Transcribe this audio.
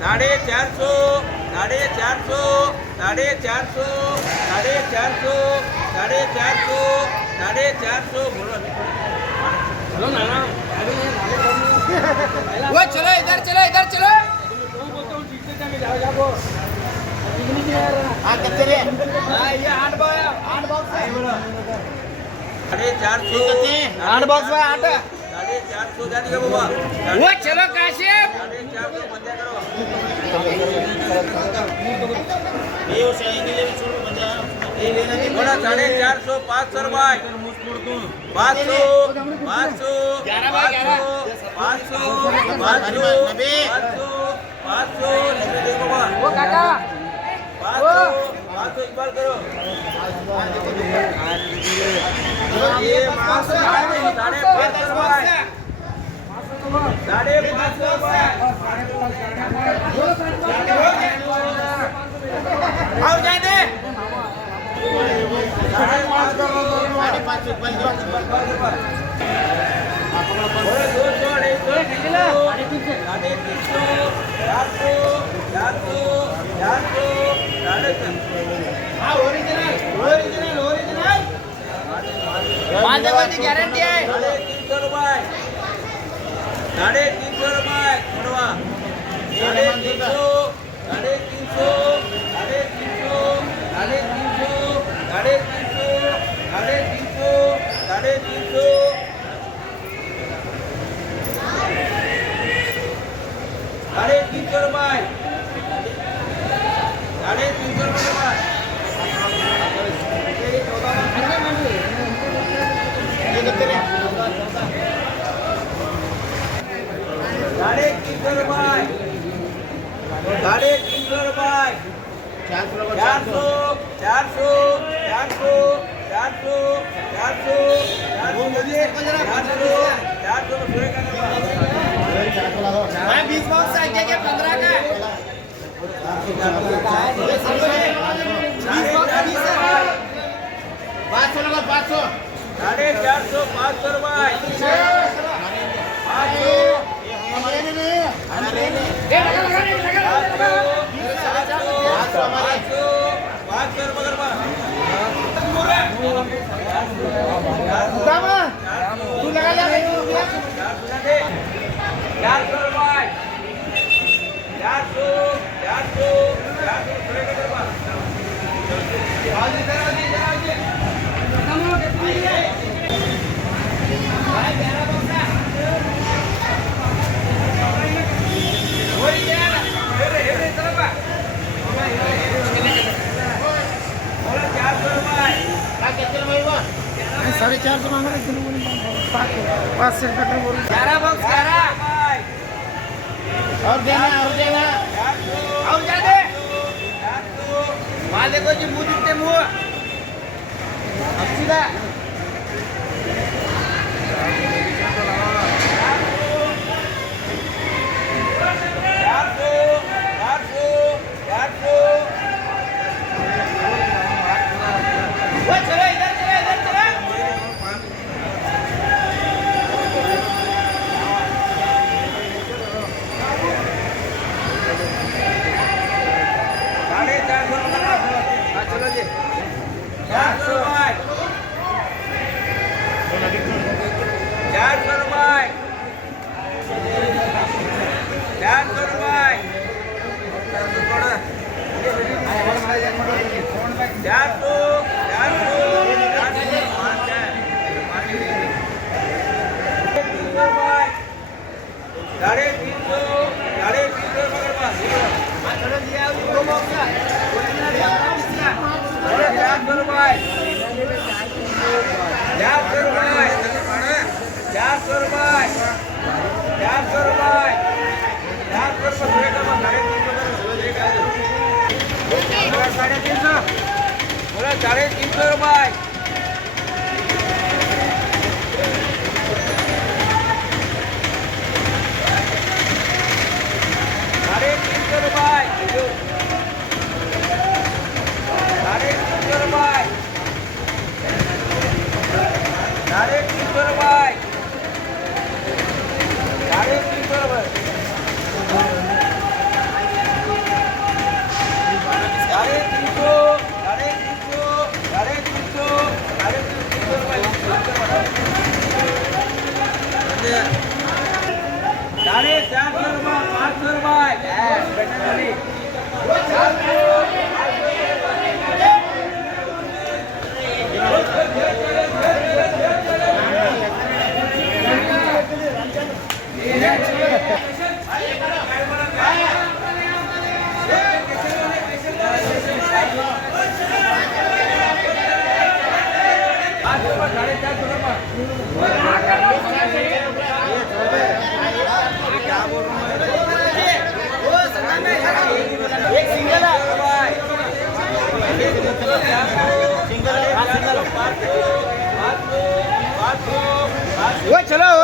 450, 450, 450, 450, बोलो वो चलो इधर चलो इधर चलो हाँ कितने रे ये 8 बॉक्स है 450, 8 बॉक्स है 8 450 जाने का बाबा वो चलो काशिफ 450 बंदा करो बोला 450, 500 रुपए 500, 500, 500, 500, वो काका 500 इकबाल करो ये 500 आओ जाने गारंटी है 350 रुपए 350 रुपए छोड़वा 350 मैं 20 बॉक्स आगे के 15 का 500 लगा 500 450, 500 रुपए 450 मांग रहे 5 से पेट्रोल बोल 11 बॉक्स 11 और देना और जाने वहाँ देखो जी मुँह दिखते मुँह अब सीधा बोला 350 रुपए 350 रुपए वो चलो